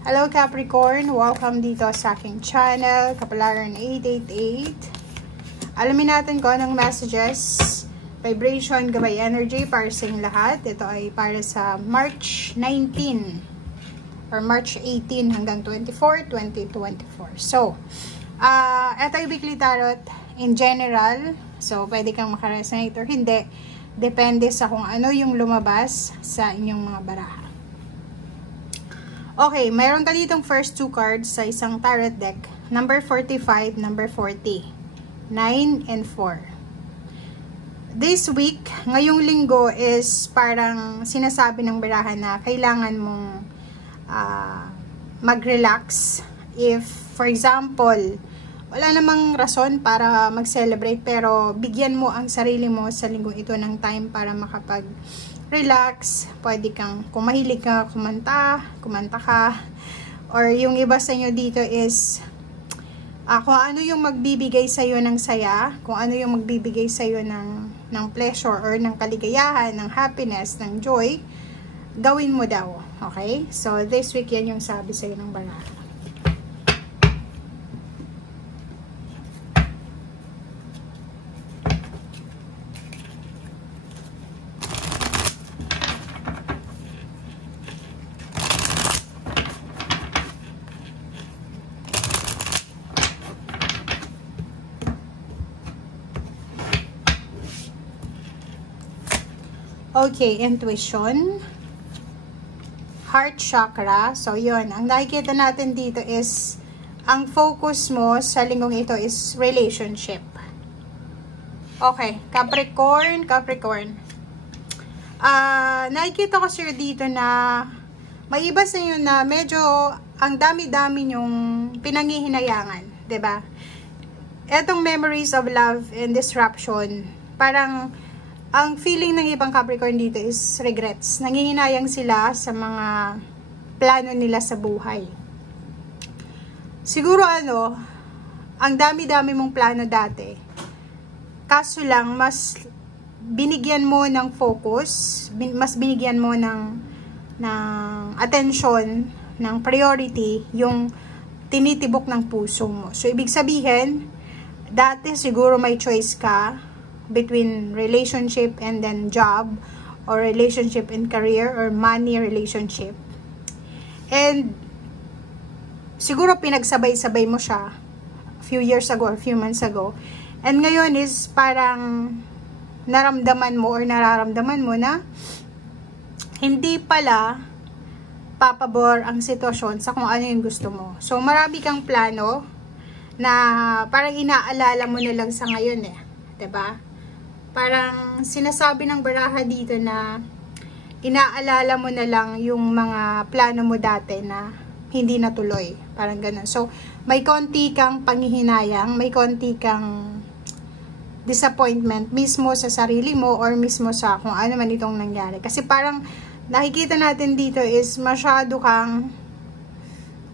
Hello Capricorn! Welcome dito sa aking channel, Kapalaran 888. Alamin natin kung anong messages, vibration, gabay energy para sa inyong lahat. Ito ay para sa March 19 or March 18 hanggang 24, 2024. So, ito ay weekly tarot in general. So, pwede kang makaresonate or hindi. Depende sa kung ano yung lumabas sa inyong mga baraha. Okay, mayroon ka ditong first two cards sa isang tarot deck. Number 45, number 40. 9 and 4. This week, ngayong linggo is parang sinasabi ng barahan na kailangan mong mag-relax. If, for example, wala namang rason para mag-celebrate pero bigyan mo ang sarili mo sa linggong ito ng time para makapag-relax. Pwede kang, kung mahilig ka kumanta ka. Or yung iba sa inyo dito is kung ano yung magbibigay sa'yo ng saya, kung ano yung magbibigay sa'yo ng pleasure or ng kaligayahan, ng happiness, ng joy, gawin mo daw. Okay? So, this week yan yung sabi sa'yo ng baraha. Okay, intuition, heart chakra. So, yun. Ang nakikita natin dito is, ang focus mo sa linggong ito is relationship. Okay, Capricorn. Nakikita ko sir dito na may iba sa inyo na medyo ang dami-dami yung pinangihinayangan. 'Di ba? Etong memories of love and disruption, parang ang feeling ng ibang Capricorn dito is regrets. Nangihinayang sila sa mga plano nila sa buhay. Siguro ang dami-dami mong plano dati. Kaso lang, mas binigyan mo ng focus, mas binigyan mo ng attention, ng priority, yung tinitibok ng puso mo. So, ibig sabihin, dati siguro may choice ka between relationship and then job, or relationship and career, or money relationship. And siguro pinagsabay-sabay mo siya a few years ago or few months ago. And ngayon is parang naramdaman mo or nararamdaman mo na hindi pala papabor ang sitwasyon sa kung ano yung gusto mo. So marami kang plano na parang inaalala mo na lang sa ngayon 'di ba? Parang sinasabi ng baraha dito na inaalala mo na lang yung mga plano mo dati na hindi natuloy. Parang ganun. So, may konti kang panghihinayang, may konti kang disappointment mismo sa sarili mo or mismo sa kung ano man itong nangyari. Kasi parang nakikita natin dito is masyado kang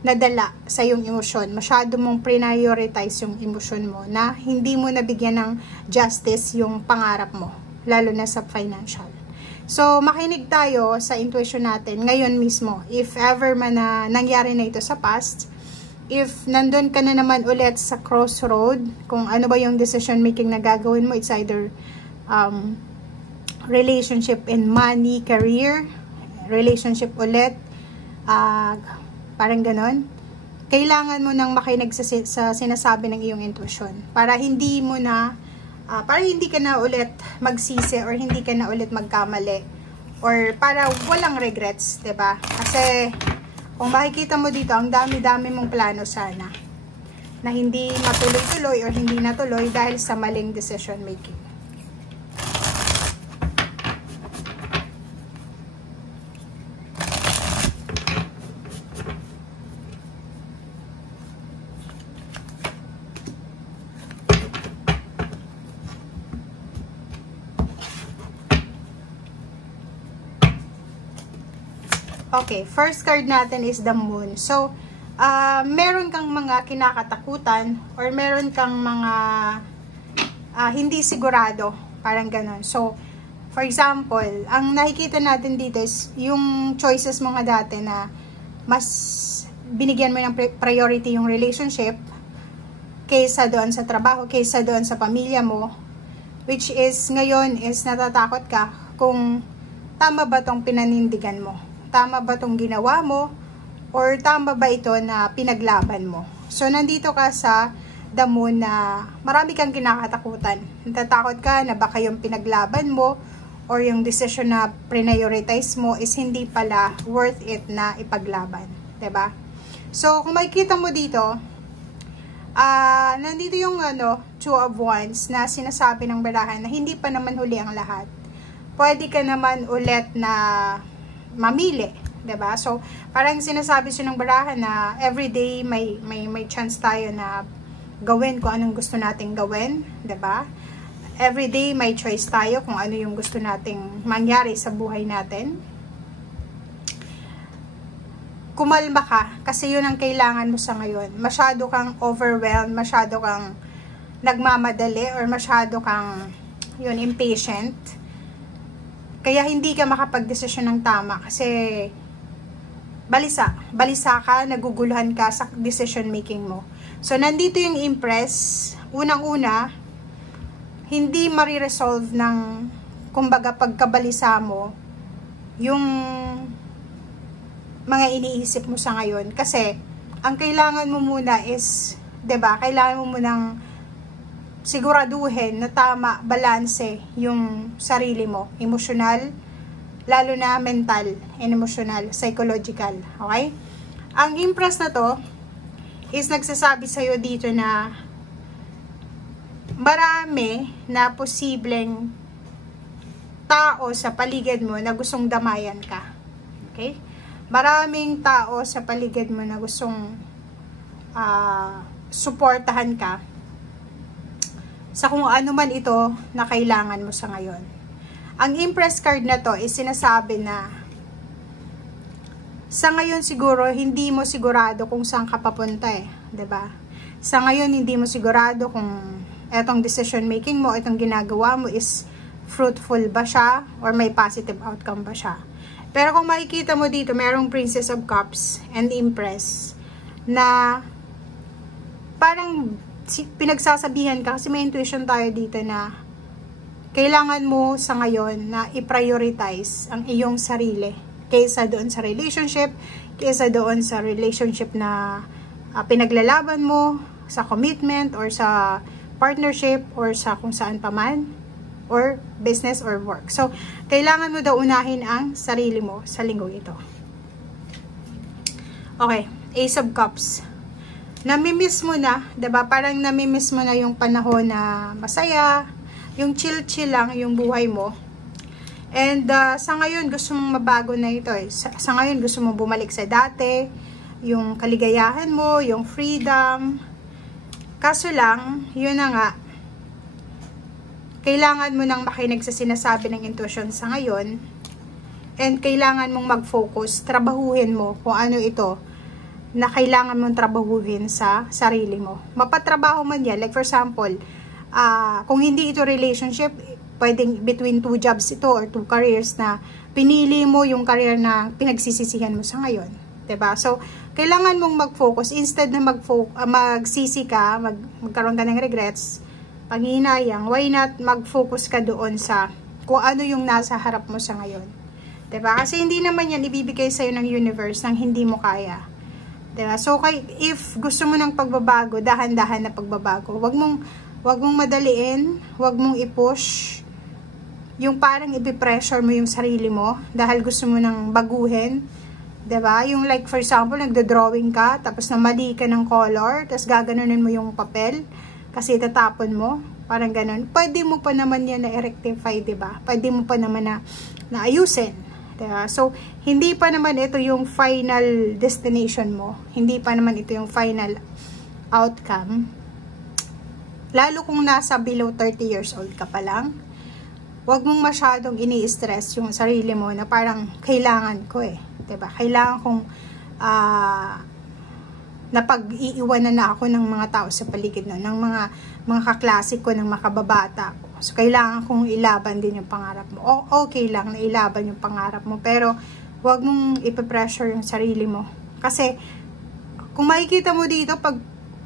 nadala sa yung emosyon. Masyado mong prioritize yung emosyon mo na hindi mo nabigyan ng justice yung pangarap mo, lalo na sa financial. So, makinig tayo sa intuition natin ngayon mismo. If ever man na nangyari na ito sa past, if nandun ka na naman ulit sa crossroad, kung ano ba yung decision making na gagawin mo, it's either relationship and money, career, relationship ulit, parang ganon. Kailangan mo nang makinig sa sinasabi ng iyong intuition para hindi mo na para hindi ka na ulit magsisi or hindi ka na ulit magkamali or para walang regrets, 'di ba? Kasi kung makikita mo dito, ang dami-dami mong plano sana na hindi matuloy-tuloy or hindi natuloy dahil sa maling decision making. Okay, first card natin is the Moon. So, meron kang mga kinakatakutan or meron kang mga hindi sigurado, parang ganon. So, for example, ang nakikita natin dito is yung choices mo nga dati na mas binigyan mo ng priority yung relationship kaysa doon sa trabaho, kaysa doon sa pamilya mo, which is ngayon is natatakot ka kung tama ba tong pinanindigan mo, tama ba tong ginawa mo, or tama ba ito na pinaglaban mo. So nandito ka sa damo na marami kang kinakatakutan, natatakot ka na baka yung pinaglaban mo or yung decision na prioritize mo is hindi pala worth it na ipaglaban, 'di ba? So kung makikita mo dito, nandito yung Two of Wands na sinasabi ng barahan na hindi pa naman huli ang lahat. Pwede ka naman ulit na mamili, 'di ba? So parang sinasabi siya ng barahan na everyday may chance tayo na gawin kung anong gusto nating gawin, 'di ba? Everyday may choice tayo kung ano yung gusto nating mangyari sa buhay natin. Kumalma ka, kasi yun ang kailangan mo sa ngayon. Masyado kang overwhelmed, masyado kang nagmamadali, or masyado kang impatient. Kaya hindi ka makapag-desisyon ng tama kasi balisa ka, naguguluhan ka sa decision making mo. So nandito yung Empress, unang-una, hindi mariresolve ng, kumbaga, pagkabalisa mo yung mga iniisip mo sa ngayon, kasi ang kailangan mo muna is, 'di ba? Kailangan mo munang siguraduhin na tama, balanse yung sarili mo, emotional, lalo na mental and emotional, psychological, okay? Ang Empress na to is nagsasabi sa iyo dito na marami na posibleng tao sa paligid mo na gustong damayan ka, okay? Maraming tao sa paligid mo na gustong suportahan ka sa kung ano man ito na kailangan mo sa ngayon. Ang Empress card na to is sinasabi na sa ngayon siguro hindi mo sigurado kung saan ka papunta, 'di ba? Sa ngayon hindi mo sigurado kung etong decision making mo, itong ginagawa mo is fruitful ba siya or may positive outcome ba siya. Pero kung makikita mo dito, merong Princess of Cups and Empress na parang pinagsasabihan ka, kasi may intuition tayo dito na kailangan mo sa ngayon na i-prioritize ang iyong sarili kaysa doon sa relationship, kaysa doon sa relationship na pinaglalaban mo, sa commitment or sa partnership or sa kung saan pa man, or business or work. So, kailangan mo daw unahin ang sarili mo sa linggong ito. Okay, Ace of Cups. Namimiss mo na, 'di ba? Parang namimiss mo na yung panahon na masaya, yung chill-chill lang yung buhay mo. And sa ngayon gusto mong mabago na ito eh. Sa ngayon gusto mong bumalik sa dati, yung kaligayahan mo, yung freedom. Kaso lang, yun na nga, kailangan mo nang makinig sa sinasabi ng intuition sa ngayon, and kailangan mong mag-focus, trabahuhin mo kung ano ito na kailangan mong trabahuhin sa sarili mo. Mapatrabaho man yan, like for example, kung hindi ito relationship, pwedeng between 2 jobs ito or 2 careers na pinili mo yung career na pinagsisisihan mo sa ngayon. 'Di ba? So, kailangan mong mag-focus instead na magsisi ka, magkaroon ka ng regrets, panghinayang, why not mag-focus ka doon sa kung ano yung nasa harap mo sa ngayon. 'Di ba? Kasi hindi naman yan ibibigay sa'yo ng universe nang hindi mo kaya. 'Di ba? So, if gusto mo ng pagbabago, dahan-dahan na pagbabago. Wag mong madaliin, wag mong i-push. Yung parang i-pressure mo yung sarili mo dahil gusto mo nang baguhin. 'Di ba? Yung like for example, nagdo-drawing ka, tapos namali ka ng color, tapos gaganunin mo yung papel kasi tatapon mo, parang ganun. Pwede mo pa naman yan na i-rectify, 'di ba? Pwede mo pa naman na ayusin, 'di ba? So, hindi pa naman ito yung final destination mo. Hindi pa naman ito yung final outcome. Lalo kung nasa below 30 years old ka pa lang, huwag mong masyadong ini-stress yung sarili mo na parang kailangan ko eh. 'Di ba? Kailangan kong napag-iiwanan na ako ng mga tao sa paligid no, ng mga kaklase ko, ng makababata ko. So, kailangan kong ilaban din yung pangarap mo. Okay lang na ilaban yung pangarap mo, pero huwag mong ipe-pressure yung sarili mo. Kasi, Kung makikita mo dito, pag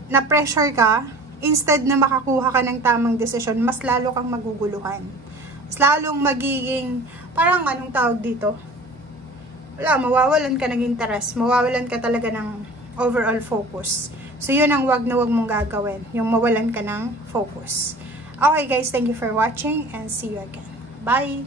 na-pressure ka, instead na makakuha ka ng tamang desisyon, mas lalo kang maguguluhan. Mas lalong magiging, parang anong tawag dito? Wala, mawawalan ka ng interest. Mawawalan ka talaga ng overall focus. So, yun ang wag na wag mong gagawin. Yung mawalan ka ng focus. Okay guys, thank you for watching and see you again. Bye!